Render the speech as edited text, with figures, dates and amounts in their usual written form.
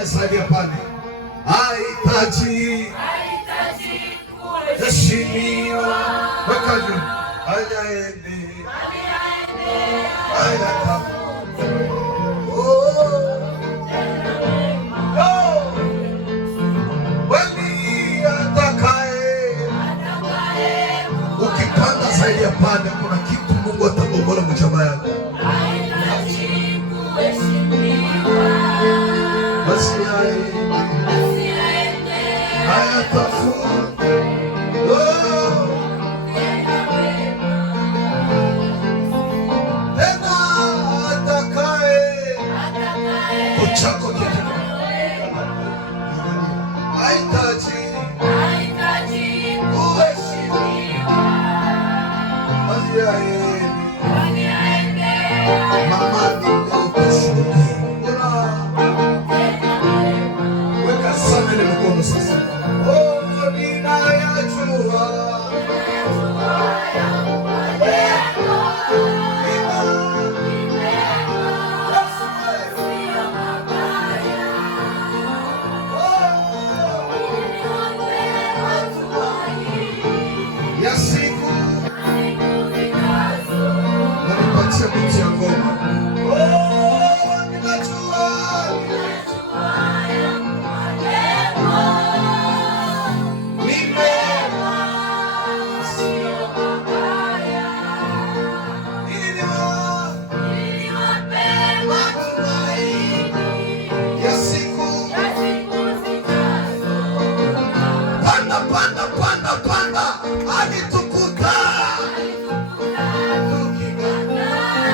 amesalia pale, hahitaji heshimiwa, wakaje hayaende hayatafute. Wali atakaye, ukipanda zaidi ya pale, kuna kitu Mungu atabomola mchama yako. Basi aende hayatafute. Tena atakaye kuchako kitu hahitaji kuheshimiwa. Basi aende